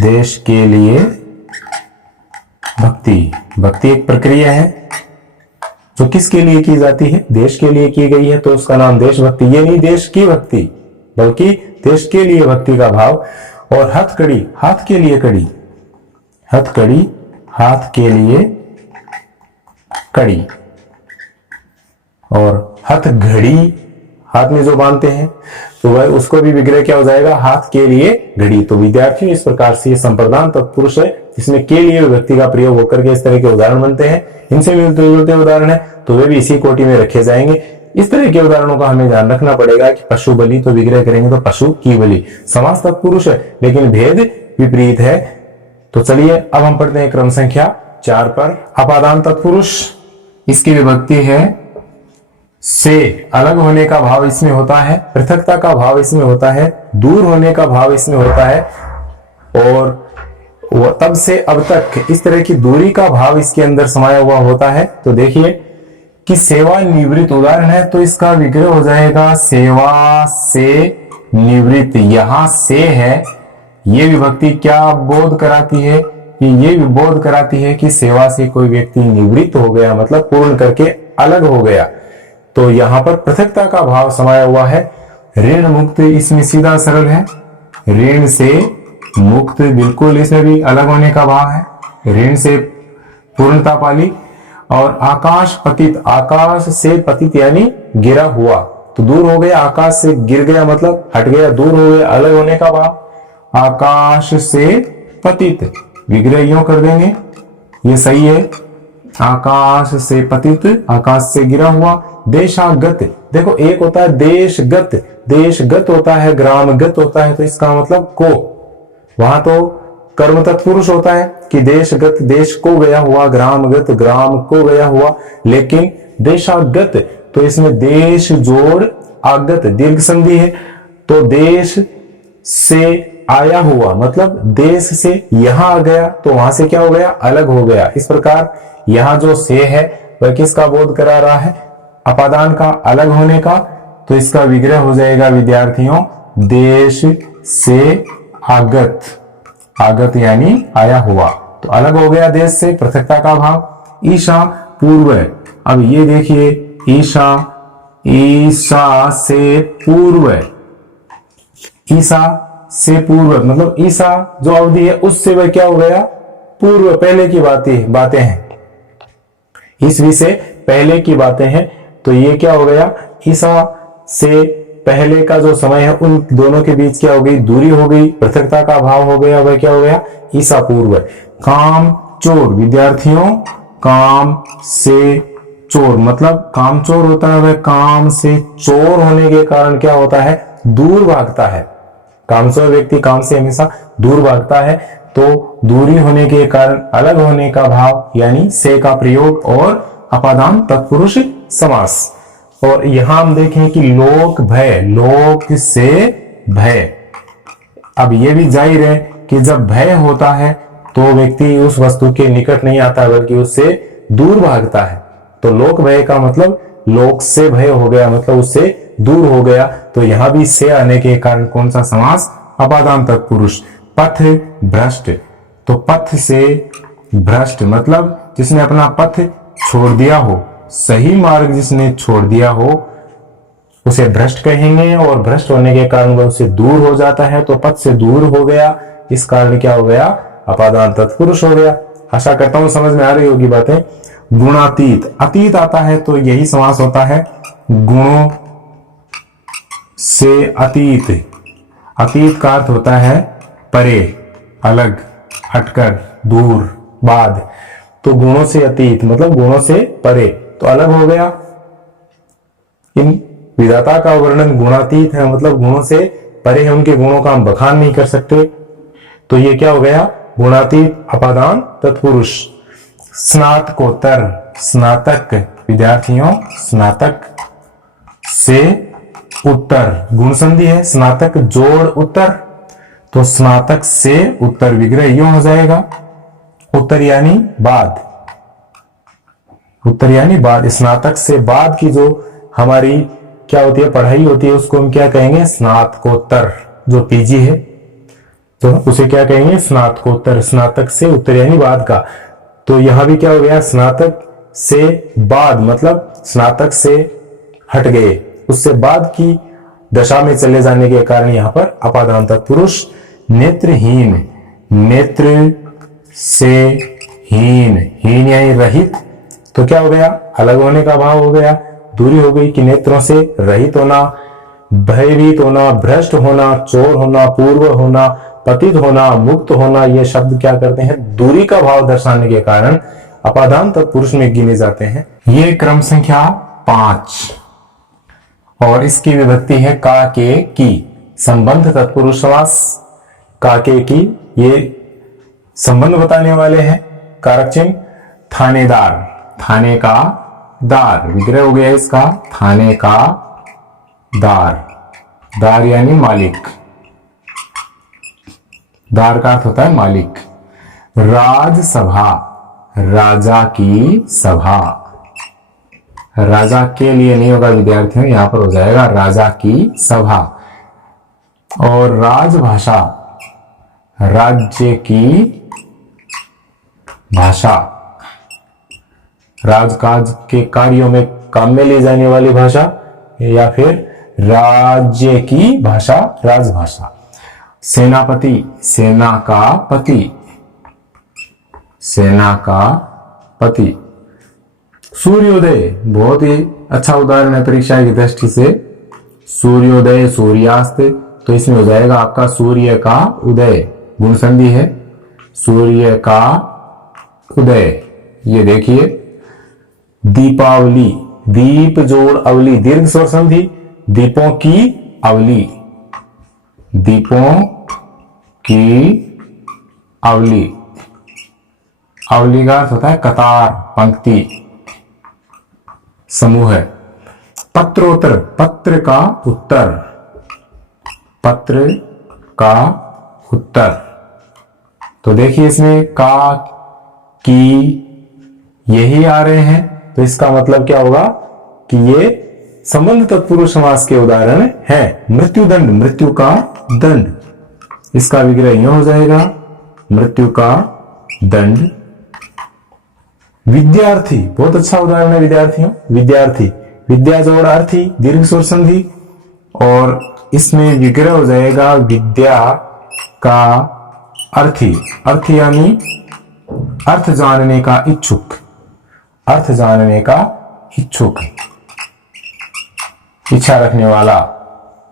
देश के लिए भक्ति। भक्ति एक प्रक्रिया है जो किसके लिए की जाती है, देश के लिए की गई है, तो उसका नाम देशभक्ति। ये नहीं देश की भक्ति, बल्कि देश के लिए भक्ति का भाव। और हथकड़ी, हाथ के लिए कड़ी, हथकड़ी, हाथ के लिए कड़ी। और हथ घड़ी, हाथ में जो बांधते हैं, तो वह उसको भी विग्रह क्या हो जाएगा, हाथ के लिए घड़ी। तो विद्यार्थियों इस प्रकार से ये संप्रदान तत्पुरुष है, जिसमें के लिए व्यक्ति का प्रयोग होकर के इस तरह के उदाहरण बनते हैं। इनसे मिलते जुलते उदाहरण है तो वे भी इसी कोटि में रखे जाएंगे। इस तरह के उदाहरणों का हमें ध्यान रखना पड़ेगा कि पशु बलि, तो विग्रह करेंगे तो पशु की बलि, समास तत्पुरुष है लेकिन भेद विपरीत है। तो चलिए अब हम पढ़ते हैं क्रम संख्या 4 पर। अपादान तत्पुरुष, इसकी विभक्ति है से, अलग होने का भाव इसमें होता है, पृथकता का भाव इसमें होता है, दूर होने का भाव इसमें होता है, और तब से अब तक इस तरह की दूरी का भाव इसके अंदर समाया हुआ होता है। तो देखिए कि सेवा निवृत्त उदाहरण है, तो इसका विग्रह हो जाएगा सेवा से निवृत्त। यहां से है, ये विभक्ति क्या बोध कराती है, कि ये बोध कराती है कि सेवा से कोई व्यक्ति निवृत्त हो गया, मतलब पूर्ण करके अलग हो गया। तो यहां पर पृथकता का भाव समाया हुआ है। ऋण मुक्त, इसमें सीधा सरल है, ऋण से मुक्त, बिल्कुल इसमें भी अलग होने का भाव है, ऋण से पूर्णता पाली। और आकाश पतित, आकाश से पतित यानी गिरा हुआ, तो दूर हो गया, आकाश से गिर गया मतलब हट गया, दूर हो गया, अलग होने का भाव। आकाश से पतित, विग्रह यूं कर देंगे, ये सही है, आकाश से पतित, आकाश से गिरा हुआ। देशागत, देखो एक होता है देशगत, देशगत होता है, ग्रामगत होता है, तो इसका मतलब को, वहां तो कर्म तत्पुरुष होता है कि देशगत, देश को गया हुआ, ग्रामगत, ग्राम को गया हुआ। लेकिन देशागत, तो इसमें देश जोड़ आगत दीर्घ संधि है, तो देश से आया हुआ मतलब देश से यहां आ गया, तो वहां से क्या हो गया, अलग हो गया। इस प्रकार यहां जो से है वह किसका बोध करा रहा है, अपादान का, अलग होने का। तो इसका विग्रह हो जाएगा विद्यार्थियों देश से आगत, आगत यानी आया हुआ, तो अलग हो गया देश से, पृथकता का भाव। ईशा पूर्व, अब ये देखिए ईशा, ईशा से पूर्व, ईशा से पूर्व मतलब ईशा जो अवधि है उससे वह क्या हो गया, पूर्व, पहले की बातें हैं, ईस्वी से पहले की बातें हैं। तो ये क्या हो गया, ईसा से पहले का जो समय है उन दोनों के बीच क्या हो गई, दूरी हो गई, पृथकता का भाव हो गया, वह क्या हो गया, ईसा पूर्व। काम चोर, विद्यार्थियों काम से चोर मतलब काम चोर होता है, वह काम से चोर होने के कारण क्या होता है, दूर भागता है। कामचोर व्यक्ति काम से हमेशा दूर भागता है, तो दूरी होने के कारण अलग होने का भाव यानी से का प्रयोग और अपादान तत्पुरुष समास। और यहां हम देखें कि लोक भय, लोक से भय, अब यह भी जाहिर है कि जब भय होता है तो व्यक्ति उस वस्तु के निकट नहीं आता बल्कि उससे दूर भागता है। तो लोक भय का मतलब लोक से भय हो गया मतलब उससे दूर हो गया। तो यहां भी से आने के कारण कौन सा समास, अपादान तत्पुरुष। पथ भ्रष्ट, तो पथ से भ्रष्ट मतलब जिसने अपना पथ छोड़ दिया हो, सही मार्ग जिसने छोड़ दिया हो, उसे भ्रष्ट कहेंगे, और भ्रष्ट होने के कारण वह उससे दूर हो जाता है, तो पद से दूर हो गया, इस कारण क्या हो गया, अपादान तत्पुरुष हो गया। आशा करता हूं समझ में आ रही होगी बातें। गुणातीत, अतीत आता है तो यही समास होता है, गुणों से अतीत। अतीत का अर्थ होता है परे, अलग, हटकर, दूर, बाद। तो गुणों से अतीत मतलब गुणों से परे, तो अलग हो गया। इन विधाता का वर्णन गुणातीत है, मतलब गुणों से परे है, उनके गुणों का हम बखान नहीं कर सकते। तो ये क्या हो गया, गुणातीत अपादान तत्पुरुष। स्नातकोत्तर, स्नातक विद्यार्थियों, स्नातक से उत्तर, गुण संधि है, स्नातक जोड़ उत्तर, तो स्नातक से उत्तर विग्रह यूं हो जाएगा, उत्तर यानी बाद, उत्तर यानी बाद। स्नातक से बाद की जो हमारी क्या होती है, पढ़ाई होती है, उसको हम क्या कहेंगे, स्नातकोत्तर। जो पीजी है तो उसे क्या कहेंगे, स्नातकोत्तर। स्नातक से उत्तर यानी बाद का। तो यहां भी क्या हो गया, स्नातक से बाद मतलब स्नातक से हट गए, उससे बाद की दशा में चले जाने के कारण यहां पर अपादान तत्पुरुष। नेत्रहीन, नेत्र से हीन, हीन यानी रहित, तो क्या हो गया, अलग होने का भाव हो गया, दूरी हो गई कि नेत्रों से रहित होना, भयभीत होना, भ्रष्ट होना, चोर होना, पूर्व होना, पतित होना, मुक्त होना, ये शब्द क्या करते हैं, दूरी का भाव दर्शाने के कारण अपादान तत्पुरुष में गिने जाते हैं। ये क्रम संख्या 5 और इसकी विभक्ति है का के की। संबंध तत्पुरुष समास, का के की, ये संबंध बताने वाले हैं। कारक चिन्ह थानेदार, थाने का दार, विग्रह हो गया इसका, थाने का दार, दार यानी मालिक, दार का अर्थ होता है मालिक। राजसभा, राजा की सभा, राजा के लिए नहीं होगा विद्यार्थियों, यहां पर हो जाएगा राजा की सभा। और राजभाषा, राज्य की भाषा, राजकाज के कार्यों में काम में ली जाने वाली भाषा, या फिर राज्य की भाषा, राजभाषा। सेनापति, सेना का पति, सेना का पति। सूर्योदय बहुत ही अच्छा उदाहरण है परीक्षा की दृष्टि से, सूर्योदय, सूर्यास्त, तो इसमें हो जाएगा आपका सूर्य का उदय, गुण संधि है, सूर्य का उदय। ये देखिए दीपावली, दीप जोड़ अवली, दीर्घ स्वर संधि, दीपों की अवली, दीपों की अवली। अवली का अर्थ होता है कतार, पंक्ति, समूह है। पत्रोत्तर, पत्र का उत्तर, पत्र का उत्तर। तो देखिए इसमें का की यही आ रहे हैं, तो इसका मतलब क्या होगा कि ये संबंध तत्पुरुष समास के उदाहरण है। मृत्युदंड, मृत्यु का दंड, इसका विग्रह यूं हो जाएगा, मृत्यु का दंड। विद्यार्थी, बहुत अच्छा उदाहरण है विद्यार्थियों, विद्यार्थी, विद्या जोड़ अर्थी, दीर्घ स्वर संधि, और इसमें विग्रह हो जाएगा विद्या का अर्थी। अर्थ यानी अर्थ जानने का इच्छुक, अर्थ जानने का इच्छुक, इच्छा रखने वाला,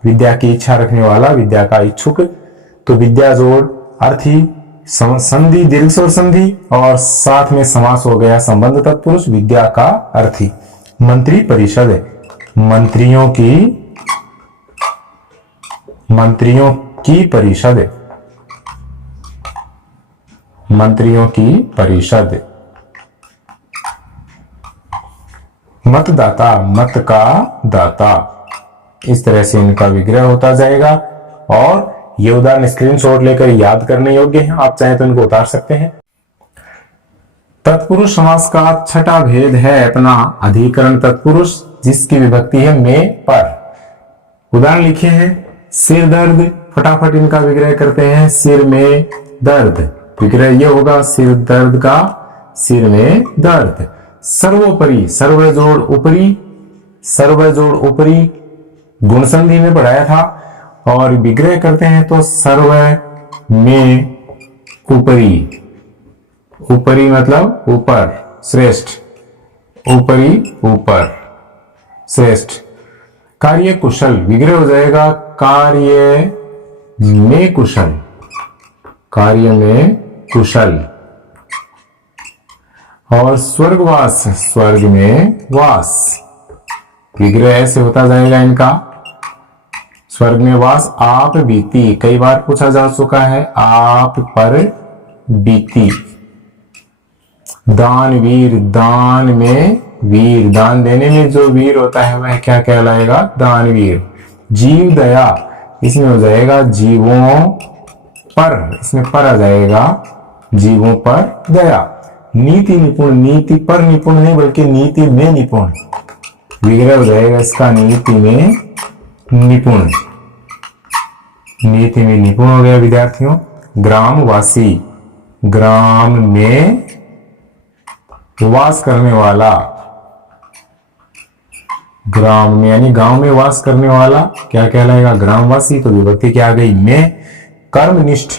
विद्या की इच्छा रखने वाला, विद्या का इच्छुक। तो विद्या जोड़ अर्थी, संधि दीर्घ स्वर संधि, और साथ में समास हो गया संबंध तत्पुरुष, विद्या का अर्थी। मंत्री परिषद, मंत्रियों की परिषद, मंत्रियों की परिषद। मतदाता, मत का दाता, इस तरह से इनका विग्रह होता जाएगा। और ये उदाहरण स्क्रीनशॉट लेकर याद करने योग्य हैं, आप चाहें तो इनको उतार सकते हैं। तत्पुरुष समास का छठा भेद है अपना अधिकरण तत्पुरुष, जिसकी विभक्ति है में पर। उदाहरण लिखे हैं, सिर दर्द, फटाफट इनका विग्रह करते हैं। सिर में दर्द, विग्रह ये होगा सिर दर्द का, सिर में दर्द। सर्वोपरि, सर्व जोड़ ऊपरी, सर्व जोड़ ऊपरी, गुण संधि में पढ़ाया था। और विग्रह करते हैं तो सर्व में ऊपरी, ऊपरी मतलब ऊपर, श्रेष्ठ, ऊपरी ऊपर, श्रेष्ठ। कार्य कुशल, विग्रह हो जाएगा कार्य में कुशल, कार्य में कुशल। और स्वर्गवास, स्वर्ग में वास, विग्रह ऐसे होता जाएगा इनका, स्वर्ग में वास। आप बीती, कई बार पूछा जा चुका है, आप पर बीती। दानवीर, दान में वीर, दान देने में जो वीर होता है वह क्या कहलाएगा, दानवीर। जीव दया, इसमें हो जाएगा जीवों पर, इसमें पर आ जाएगा जीवों पर दया। नीति निपुण, नीति पर निपुण नहीं बल्कि नीति में निपुण, विग्रह हो जाएगा इसका नीति में निपुण, नीति में निपुण हो गया विद्यार्थियों। ग्रामवासी, ग्राम में वास करने वाला, ग्राम में यानी गांव में वास करने वाला क्या कहलाएगा, ग्रामवासी। तो विभक्ति क्या आ गई, में। कर्मनिष्ठ,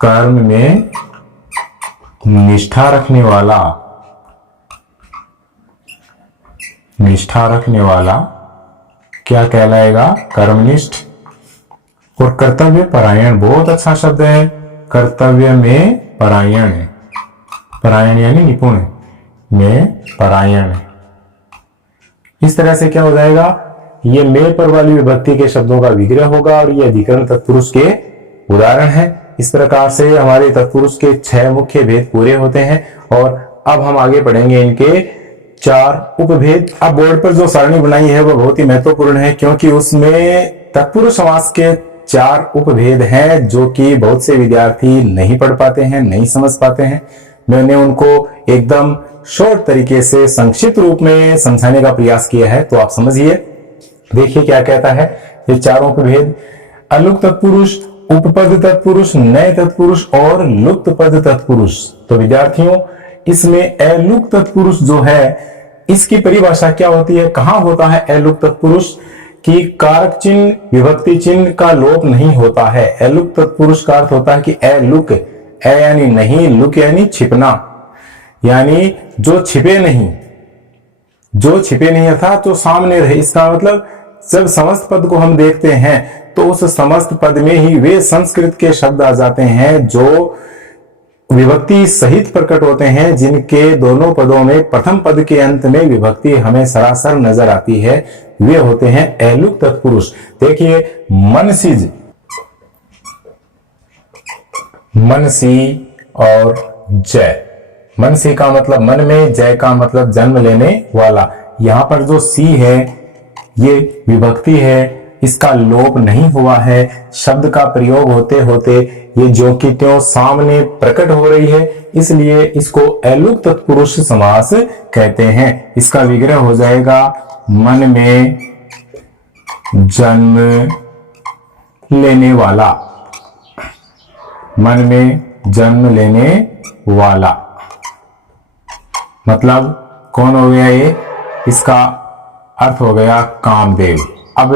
कर्म में निष्ठा रखने वाला, निष्ठा रखने वाला क्या कहलाएगा, कर्मनिष्ठ। और कर्तव्य परायण, बहुत अच्छा शब्द है, कर्तव्य में परायण, परायण यानी निपुण, में परायण। इस तरह से क्या हो जाएगा, ये में पर वाली विभक्ति के शब्दों का विग्रह होगा और ये अधिकरण तत्पुरुष के उदाहरण है। इस प्रकार से हमारे तत्पुरुष के 6 मुख्य भेद पूरे होते हैं। और अब हम आगे पढ़ेंगे इनके 4 उपभेद। अब बोर्ड पर जो सारणी बनाई है वह बहुत ही महत्वपूर्ण है, क्योंकि उसमें तत्पुरुष समास के 4 उपभेद हैं जो कि बहुत से विद्यार्थी नहीं पढ़ पाते हैं, नहीं समझ पाते हैं। मैंने उनको एकदम शॉर्ट तरीके से संक्षिप्त रूप में समझाने का प्रयास किया है, तो आप समझिए। देखिए क्या कहता है ये 4 उपभेद। अलुक तत्पुरुष, उपपद तत्पुरुष, नए तत्पुरुष और लुप्त पद तत्पुरुष। तो विद्यार्थियों, इसमें अलुक तत्पुरुष जो है इसकी परिभाषा क्या होती है, कहां होता है अलुक तत्पुरुष, कि कारक चिन्ह विभक्ति चिन्ह का लोप नहीं होता है। अलुक तत्पुरुष का अर्थ होता है कि अलुक, ए यानी नहीं, लुक यानी छिपना, यानी जो छिपे नहीं, जो छिपे नहीं अर्थात जो सामने रहे। इसका मतलब जब समस्त पद को हम देखते हैं तो उस समस्त पद में ही वे संस्कृत के शब्द आ जाते हैं जो विभक्ति सहित प्रकट होते हैं, जिनके दोनों पदों में प्रथम पद के अंत में विभक्ति हमें सरासर नजर आती है, वे होते हैं अलुक तत्पुरुष। देखिए मनसिज, मनसी और जय। मनसी का मतलब मन में, जय का मतलब जन्म लेने वाला। यहां पर जो सी है ये विभक्ति है, इसका लोप नहीं हुआ है। शब्द का प्रयोग होते होते ये ज्यों की त्यों सामने प्रकट हो रही है, इसलिए इसको अलुक तत्पुरुष समास कहते हैं। इसका विग्रह हो जाएगा मन में जन्म लेने वाला, मन में जन्म लेने वाला मतलब कौन हो गया ये, इसका अर्थ हो गया कामदेव। अब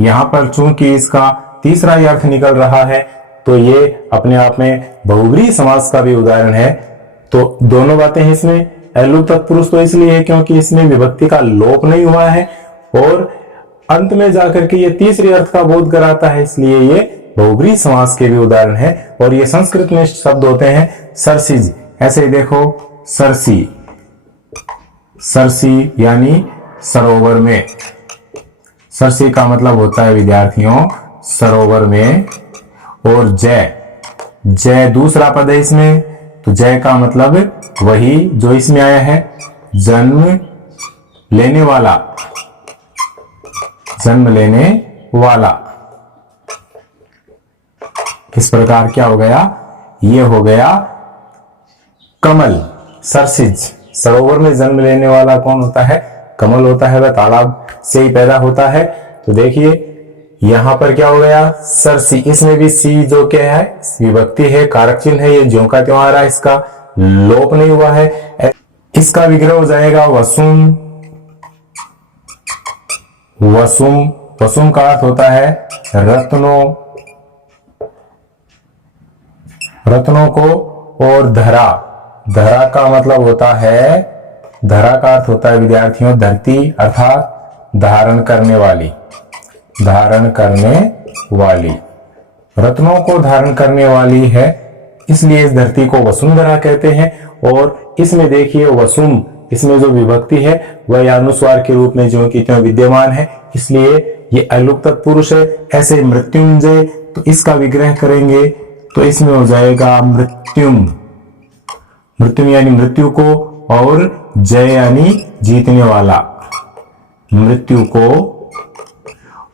यहां पर चूंकि इसका तीसरा ही अर्थ निकल रहा है तो ये अपने आप में बहुव्रीहि समास का भी उदाहरण है। तो दोनों बातें हैं इसमें। अलुक तत्पुरुष तो इसलिए है क्योंकि इसमें विभक्ति का लोप नहीं हुआ है और अंत में जाकर के ये तीसरे अर्थ का बोध कराता है, इसलिए ये बहुव्रीहि समास के भी उदाहरण है। और ये संस्कृत में शब्द होते हैं सरसिज। ऐसे ही देखो सरसी, सरसी यानी सरोवर में। सरसी का मतलब होता है विद्यार्थियों सरोवर में। और जय, जय दूसरा पद है इसमें, तो जय का मतलब वही जो इसमें आया है, जन्म लेने वाला, जन्म लेने वाला। इस प्रकार क्या हो गया, ये हो गया कमल, सरसिज। सरोवर में जन्म लेने वाला कौन होता है, कमल होता है, वह तालाब से ही पैदा होता है। तो देखिए यहां पर क्या हो गया, सरसी। इसमें भी सी जो क्या है विभक्ति है, कारक चिन्ह है, ये ज्यों का त्यों आ रहा है, इसका लोप नहीं हुआ है। इसका विग्रह हो जाएगा वसुम, वसुम, वसुम का अर्थ होता है रत्नों, रत्नों को। और धरा, धरा का मतलब होता है, धरा का अर्थ होता है विद्यार्थियों धरती, अर्थात धारण करने वाली, धारण करने वाली, रत्नों को धारण करने वाली है, इसलिए इस धरती को वसुंधरा कहते हैं। और इसमें देखिए वसुम, इसमें जो विभक्ति है वह अनुस्वार के रूप में जो कि त्यों विद्यमान है, इसलिए ये अलुक तत्पुरुष है। ऐसे मृत्युंजय, तो इसका विग्रह करेंगे तो इसमें हो जाएगा मृत्युम, मृत्युम यानी मृत्यु को, और जय यानी जीतने वाला, मृत्यु को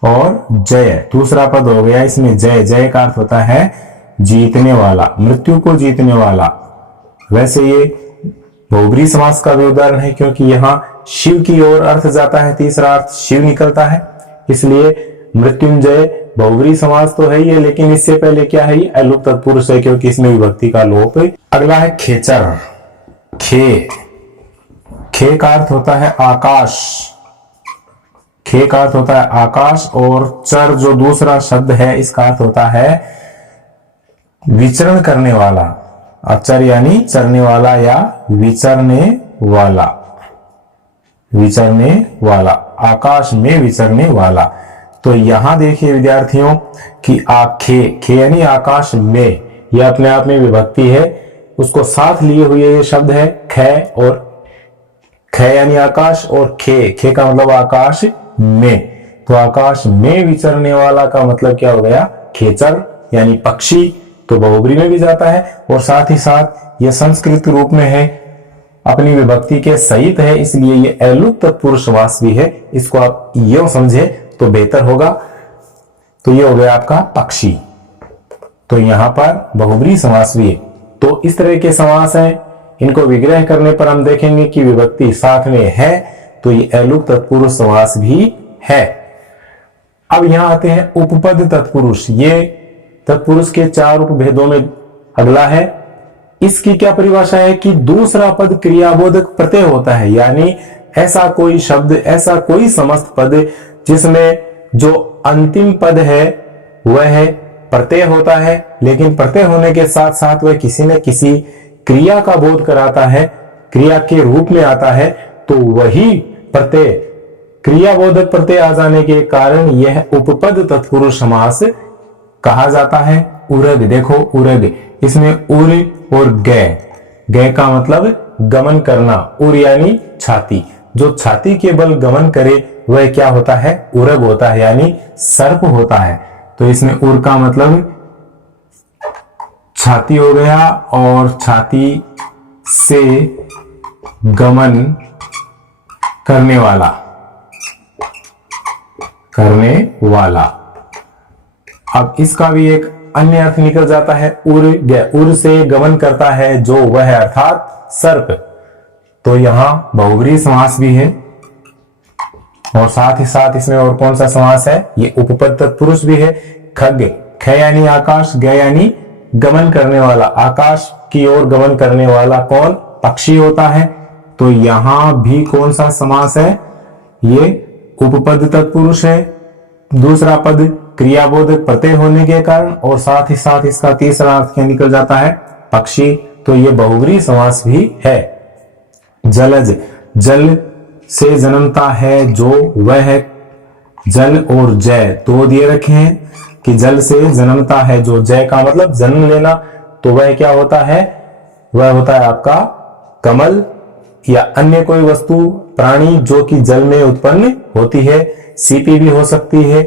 और जय दूसरा पद हो गया इसमें जय, जय का अर्थ होता है जीतने वाला, मृत्यु को जीतने वाला। वैसे ये बहुब्री समास का भी उदाहरण है, क्योंकि यहाँ शिव की ओर अर्थ जाता है, तीसरा अर्थ शिव निकलता है, इसलिए मृत्युंजय बहुब्री समास तो है ही है, लेकिन इससे पहले क्या है, ये अलुक तत्पुरुष है, क्योंकि इसमें विभक्ति का लोप। अगला है खेचर, खे, खे का अर्थ होता है आकाश, खे का अर्थ होता है आकाश। और चर जो दूसरा शब्द है इसका अर्थ होता है विचरण करने वाला, अचर यानी चरने वाला या विचरने वाला, विचरने वाला, आकाश में विचरने वाला। तो यहां देखिए विद्यार्थियों कि आखे, खे यानी आकाश में, यह अपने आप में विभक्ति है, उसको साथ लिए हुए ये शब्द है खे, और खे यानी आकाश, और खे, खे का मतलब आकाश में, तो आकाश में विचरने वाला का मतलब क्या हो गया, खेचर यानी पक्षी, तो बहुब्री में भी जाता है। और साथ ही साथ यह संस्कृत रूप में है, अपनी विभक्ति के सहित है, इसलिए ये अलुक तत्पुरुष समास भी है, इसको आप यूं समझे तो बेहतर होगा। तो ये हो गया आपका पक्षी, तो यहां पर बहुब्री समास भी है। तो इस तरह के समास हैं, इनको विग्रह करने पर हम देखेंगे कि विभक्ति साथ में है, तो ये अलुक तत्पुरुष समास भी है। अब यहां आते हैं उपपद तत्पुरुष, ये तत्पुरुष के चार उपभेदों में अगला है। इसकी क्या परिभाषा है कि दूसरा पद क्रियाबोधक प्रत्यय होता है, यानी ऐसा कोई शब्द, ऐसा कोई समस्त पद जिसमें जो अंतिम पद है वह प्रत्यय होता है, लेकिन प्रत्यय होने के साथ साथ वह किसी न किसी क्रिया का बोध कराता है, क्रिया के रूप में आता है, तो वही प्रत्यय क्रियाबोधक प्रत्यय आ जाने के कारण यह उपपद तत्पुरुष समास कहा जाता है। उरग, देखो उरग, इसमें उर और गै, गै का मतलब गमन करना, उर यानी छाती, जो छाती के बल गमन करे वह क्या होता है, उरग होता है, यानी सर्प होता है। तो इसमें उर का मतलब छाती हो गया, और छाती से गमन करने वाला, करने वाला। अब इसका भी एक अन्य अर्थ निकल जाता है, उर, उर से गमन करता है जो वह, अर्थात सर्प। तो यहां बहुब्री समास भी है, और साथ ही साथ इसमें और कौन सा समास है, ये उपपद तत्पुरुष भी है। खग, ख यानी आकाश, ग यानी गमन करने वाला, आकाश की ओर गमन करने वाला कौन, पक्षी होता है। तो यहां भी कौन सा समास है, ये उपपद तत्पुरुष है, दूसरा पद क्रियाबोधक प्रत्यय होने के कारण, और साथ ही साथ इसका तीसरा अर्थ क्या निकल जाता है, पक्षी। तो ये बहुब्री समास भी है। जलज, जल से जन्मता है जो वह है, जल और जय दो दिए रखे हैं कि जल से जन्मता है जो, जय का मतलब जन्म लेना, तो वह क्या होता है, वह होता है आपका कमल या अन्य कोई वस्तु, प्राणी जो कि जल में उत्पन्न होती है, सीपी भी हो सकती है,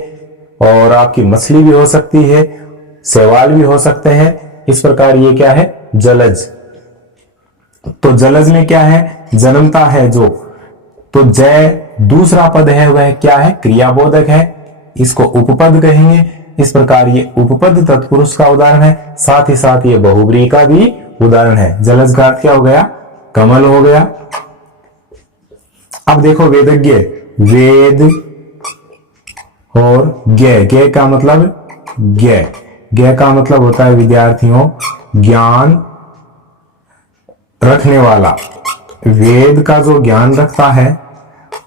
और आपकी मछली भी हो सकती है, शैवाल भी हो सकते हैं। इस प्रकार ये क्या है, जलज। तो जलज में क्या है, जन्मता है जो, तो जय दूसरा पद है वह क्या है, क्रियाबोधक है, इसको उपपद कहेंगे। इस प्रकार ये उपपद तत्पुरुष का उदाहरण है, साथ ही साथ ये बहुब्री का भी उदाहरण है। जलज का अर्थ क्या हो गया, कमल हो गया। अब देखो वेदज्ञ, वेद और ज्ञ, ज्ञ का मतलब ज्ञ, ज्ञ का मतलब होता है विद्यार्थियों ज्ञान रखने वाला। वेद का जो ज्ञान रखता है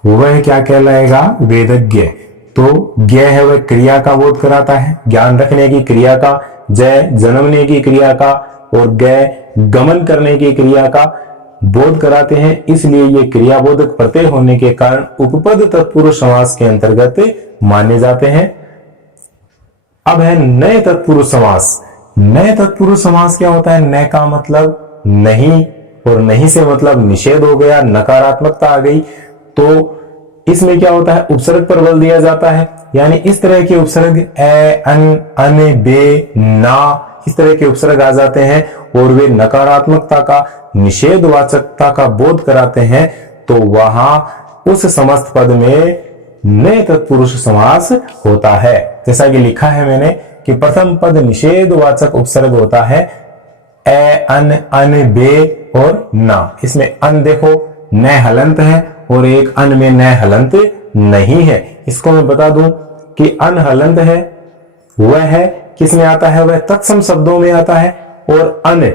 वह क्या कहलाएगा? वेदज्ञ। तो ज्ञ है वह क्रिया का बोध कराता है, ज्ञान रखने की क्रिया का, जय जन्मने की क्रिया का, और गय गमन करने की क्रिया का बोध कराते हैं। इसलिए ये क्रियाबोधक प्रत्यय होने के कारण उपपद तत्पुरुष समास के अंतर्गत माने जाते हैं। अब है नए तत्पुरुष समास। नए तत्पुरुष समास क्या होता है? नए का मतलब नहीं, और नहीं से मतलब निषेध हो गया, नकारात्मकता आ गई। तो इसमें क्या होता है? उपसर्ग पर बल दिया जाता है, यानी इस तरह के उपसर्ग ए, अन, बे, ना, इस तरह के उपसर्ग आ जाते हैं और वे नकारात्मकता का, निषेधवाचकता का बोध कराते हैं। तो वहां उस समस्त पद में नए तत्पुरुष समास होता है। जैसा कि लिखा है मैंने कि प्रथम पद निषेधवाचक उपसर्ग होता है ए, अन, बे और ना। इसमें अन देखो न हलंत है और एक अन में न हलंत नहीं है। इसको मैं बता दूं कि अन हलंत है वह है किस में आता है? वह तत्सम शब्दों में आता है। और अन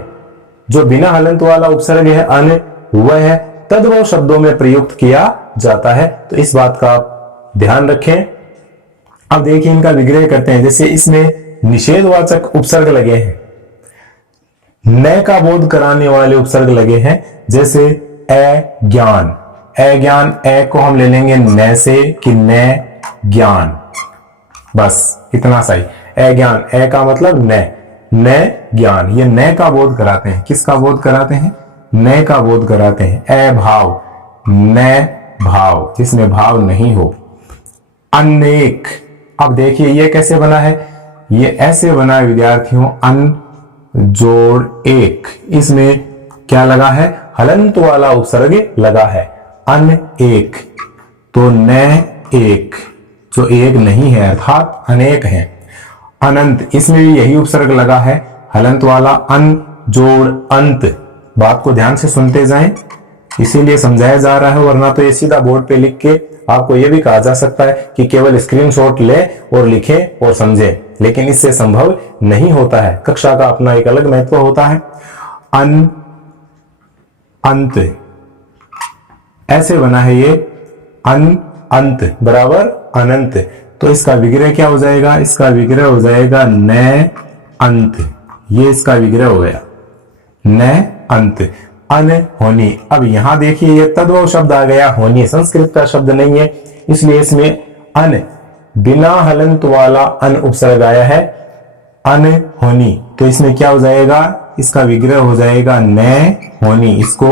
जो बिना हलंत वाला उपसर्ग है अन, वह है तद्भव शब्दों में प्रयुक्त किया जाता है। तो इस बात का आप ध्यान रखें। अब देखिए इनका विग्रह करते हैं। जैसे इसमें निषेधवाचक उपसर्ग लगे हैं, न का बोध कराने वाले उपसर्ग लगे हैं, जैसे ए ज्ञान। ए ज्ञान, ए को हम ले लेंगे न से कि न ज्ञान, बस इतना सही। ए ज्ञान, ए का मतलब न ज्ञान, ये न का बोध कराते हैं। किसका बोध कराते हैं? न का बोध कराते हैं। ए भाव, न भाव जिसमें भाव नहीं हो। अनेक, अब देखिए ये कैसे बना है? ये ऐसे बना है विद्यार्थियों, अन जोड़ एक, इसमें क्या लगा है? हलंत वाला उपसर्ग लगा है, अन एक। तो न एक जो एक नहीं है अर्थात अनेक है। अनंत, इसमें भी यही उपसर्ग लगा है, हलंत वाला, अन जोड़ अंत। बात को ध्यान से सुनते जाएं, इसीलिए समझाया जा रहा है, वरना तो ये सीधा बोर्ड पे लिख के आपको ये भी कहा जा सकता है कि केवल स्क्रीनशॉट ले और लिखें और समझें, लेकिन इससे संभव नहीं होता है। कक्षा का अपना एक अलग महत्व होता है। अन अंत, ऐसे बना है ये, अन अंत बराबर अनंत। तो इसका विग्रह क्या हो जाएगा? इसका विग्रह हो जाएगा न अंत। ये इसका विग्रह हो गया न अंत। अन होनी, अब यहां देखिए ये तद्भव शब्द आ गया, होनी संस्कृत का शब्द नहीं है, इसलिए इसमें अन बिना हलंत वाला अन उपसर्ग आया है, अन होनी। तो इसमें क्या हो जाएगा? इसका विग्रह हो जाएगा न होनी। इसको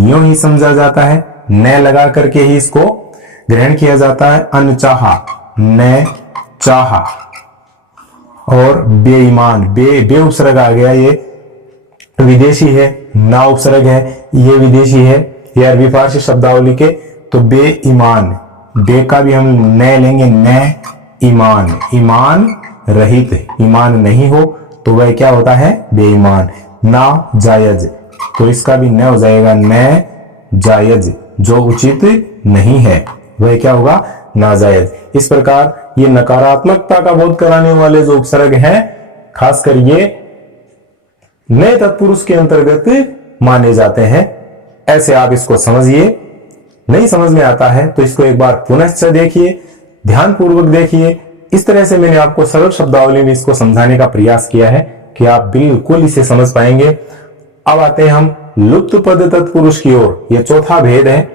यूं ही समझा जाता है, न लगा करके ही इसको ग्रहण किया जाता है। अनचाहा, न चाहा। और बेईमान, बे उपसर्ग आ गया, ये विदेशी है, ना उपसर्ग है, ये विदेशी है, ये अरबी फारसी शब्दावली के। तो बेईमान, बे का भी हम न लेंगे, न ईमान, ईमान रहित, ईमान नहीं हो तो वह क्या होता है? बेईमान। ना जायज, तो इसका भी न हो जाएगा न जायज, जो उचित नहीं है वह क्या होगा? नाजायज। इस प्रकार ये नकारात्मकता का बोध कराने वाले जो उपसर्ग हैं, खासकर ये नए तत्पुरुष के अंतर्गत माने जाते हैं। ऐसे आप इसको समझिए। नहीं समझ में आता है तो इसको एक बार पुनश्च देखिए, ध्यानपूर्वक देखिए। इस तरह से मैंने आपको सरल शब्दावली में इसको समझाने का प्रयास किया है कि आप बिल्कुल इसे समझ पाएंगे। अब आते हैं हम लुप्त पद तत्पुरुष की ओर। यह चौथा भेद है।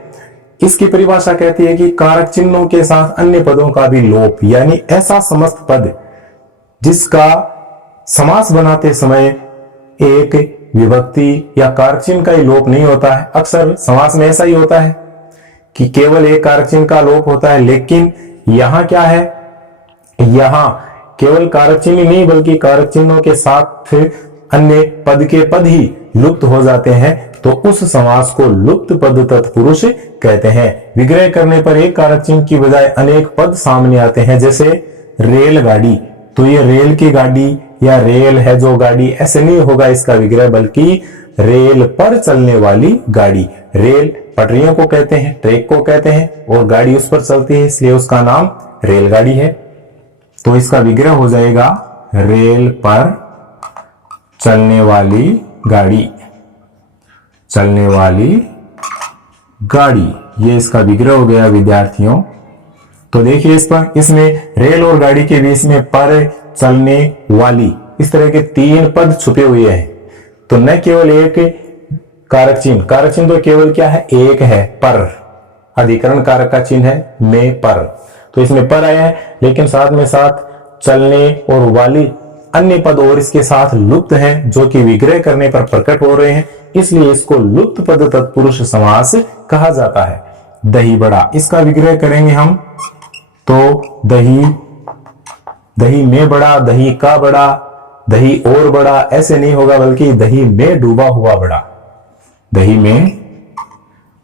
इसकी परिभाषा कहती है कि कारक चिन्हों के साथ अन्य पदों का भी लोप, यानी ऐसा समस्त पद जिसका समास बनाते समय एक विभक्ति या कारक चिन्ह का ही लोप नहीं होता है। अक्सर समास में ऐसा ही होता है कि केवल एक कारक चिन्ह का लोप होता है, लेकिन यहां क्या है? यहां केवल कारक चिन्ह नहीं बल्कि कारक चिन्हों के साथ अन्य पद के पद ही लुप्त हो जाते हैं, तो उस समास को लुप्त पद तत्पुरुष कहते हैं। विग्रह करने पर एक कारक चिन्ह की बजाय अनेक पद सामने आते हैं, जैसे रेलगाड़ी। तो ये रेल की गाड़ी या रेल है जो गाड़ी, ऐसे नहीं होगा इसका विग्रह, बल्कि रेल पर चलने वाली गाड़ी। रेल पटरियों को कहते हैं, ट्रैक को कहते हैं, और गाड़ी उस पर चलती है, इसलिए उसका नाम रेलगाड़ी है। तो इसका विग्रह हो जाएगा रेल पर चलने वाली गाड़ी, चलने वाली गाड़ी। ये इसका विग्रह हो गया विद्यार्थियों। तो देखिए इसमें रेल और गाड़ी के बीच में पर, चलने वाली, इस तरह के 3 पद छुपे हुए हैं। तो न केवल एक कारक चिन्ह तो केवल क्या है, एक है, पर। अधिकरण कारक का चिन्ह है में, पर। तो इसमें पर आया है, लेकिन साथ में साथ चलने और वाली अन्य पद और इसके साथ लुप्त हैं, जो कि विग्रह करने पर प्रकट हो रहे हैं, इसलिए इसको लुप्त पद तत्पुरुष समास कहा जाता है। दही बड़ा, इसका विग्रह करेंगे हम तो दही में बड़ा, दही का बड़ा, दही और बड़ा, ऐसे नहीं होगा, बल्कि दही में डूबा हुआ बड़ा, दही में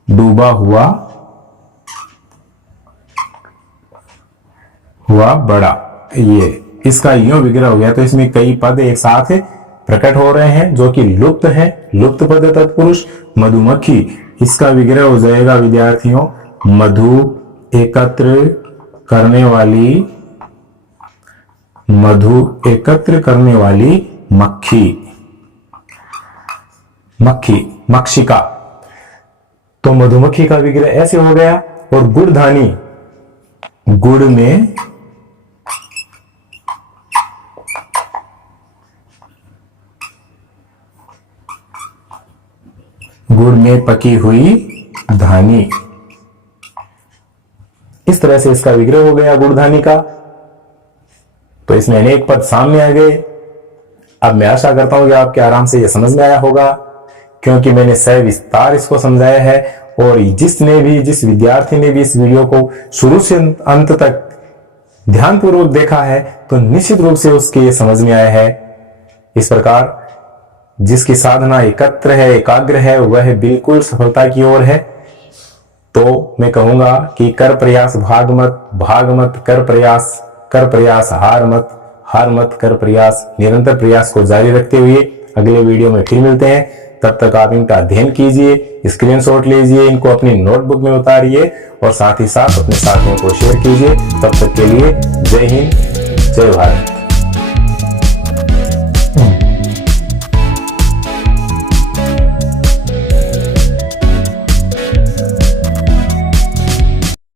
डूबा हुआ बड़ा, ये इसका यूं विग्रह हो गया। तो इसमें कई पद एक साथ प्रकट हो रहे हैं जो कि लुप्त है, लुप्त पद तत्पुरुष। मधुमक्खी, इसका विग्रह हो जाएगा विद्यार्थियों मधु एकत्र करने वाली मक्खी, मक्षिका। तो मधुमक्खी का विग्रह ऐसे हो गया। और गुड़धानी, गुड़ में पकी हुई धानी, इस तरह से इसका विग्रह हो गया गुड़धानी का। तो इसमें अनेक पद सामने आ गए। अब मैं आशा करता हूं कि आपके आराम से यह समझ में आया होगा, क्योंकि मैंने सविस्तार इसको समझाया है। और जिस विद्यार्थी ने भी इस वीडियो को शुरू से अंत तक ध्यानपूर्वक देखा है, तो निश्चित रूप से उसके ये समझ में आया है। इस प्रकार जिसकी साधना एकत्र है, एकाग्र है, वह बिल्कुल सफलता की ओर है। तो मैं कहूंगा कि कर प्रयास भाग मत, कर प्रयास हार मत, कर प्रयास, निरंतर प्रयास को जारी रखते हुए अगले वीडियो में फिर मिलते हैं। तब तक आप इनका अध्ययन कीजिए, स्क्रीनशॉट लीजिए, इनको अपनी नोटबुक में उतारिए और साथ ही साथ अपने साथियों को शेयर कीजिए। तब तक के लिए जय हिंद, जय भारत।